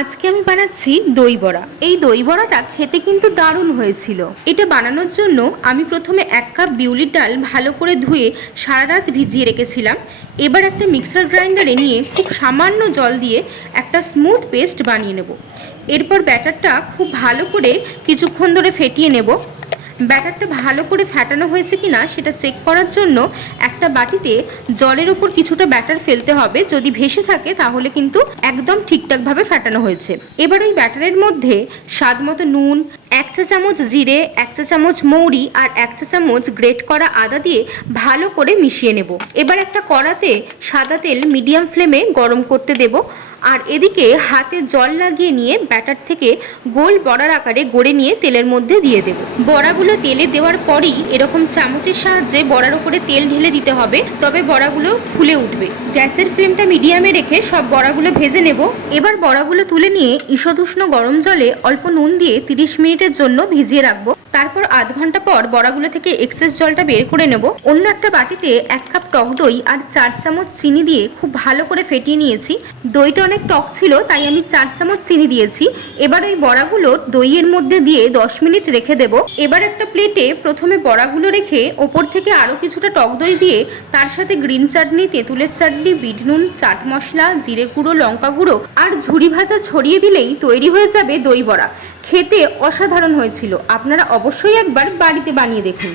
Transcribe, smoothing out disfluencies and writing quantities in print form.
আজকে আমি বানাচ্ছি দই বড়া। এই দই বড়াটা খেতে কিন্তু দারুণ হয়েছিল। এটা বানানোর জন্য আমি প্রথমে 1 কাপ বিউলির ডাল ভালো করে ধুয়ে সারা রাত ভিজিয়ে রেখেছিলাম। এবার একটা মিক্সার গ্রাইন্ডারে নিয়ে খুব সামান্য জল দিয়ে একটা স্মুথ পেস্ট বানিয়ে নেব। এরপর ব্যাটারটা খুব ভালো করে কিছুক্ষণ ধরে ফেটিয়ে নেব। ব্যাটারটা ভালো করে ফেটানো হয়েছে কিনা সেটা চেক করার জন্য একটা বাটিতে জলের উপর কিছুটা ব্যাটার ফেলতে হবে। যদি ভেসে থাকে তাহলে কিন্তু একদম ঠিকঠাকভাবে ফেটানো হয়েছে। এবার ওই ব্যাটারের মধ্যে স্বাদ মতো নুন, 1 চা চামচ জিরে, 1 চা চামচ মৌরি আর 1 চা চামচ গ্রেট করা আদা দিয়ে ভালো করে মিশিয়ে নেব। এবার একটা কড়াতে সাদা তেল মিডিয়াম ফ্লেমে গরম করতে দেব। আর এদিকে হাতে জল লাগিয়ে নিয়ে ব্যাটার থেকে গোল বড়ার আকারে গড়ে নিয়ে তেলের মধ্যে দিয়ে দেব। বড়াগুলো তেলে দেওয়ার পরই এরকম চামচের সাহায্যে বড়ার উপরে তেল ঢেলে দিতে হবে, তবে বড়াগুলো ফুলে উঠবে। গ্যাসের ফ্লেমটা মিডিয়ামে রেখে সব বড়াগুলো ভেজে নেব। এবার বড়াগুলো তুলে নিয়ে ঈষদুষ্ণ গরম জলে অল্প নুন দিয়ে 30 মিনিটের জন্য ভিজিয়ে রাখবো। তারপর আধ ঘন্টা পর বড়াগুলো থেকে এক্সেস জলটা বের করে নেব। অন্য একটা বাটিতে 1 কাপ টক দই আর 4 চামচ চিনি দিয়ে খুব ভালো করে ফেটিয়ে নিয়েছি। দইটা অনেক টক ছিল তাই আমি 4 চামচ চিনি দিয়েছি। এবার ওই বড়াগুলো দইয়ের মধ্যে দিয়ে 10 মিনিট রেখে দেব। এবার একটা প্লেটে প্রথমে বড়াগুলো রেখে ওপর থেকে আরও কিছুটা টক দই দিয়ে তার সাথে গ্রিন চাটনি, তেঁতুলের চাটনি, বিট নুন, চাট মশলা, জিরে গুঁড়ো, লঙ্কা গুঁড়ো আর ঝুরি ভাজা ছড়িয়ে দিলেই তৈরি হয়ে যাবে দই বড়া। খেতে অসাধারণ হয়েছিল। আপনারা অবশ্যই একবার বাড়িতে বানিয়ে দেখুন।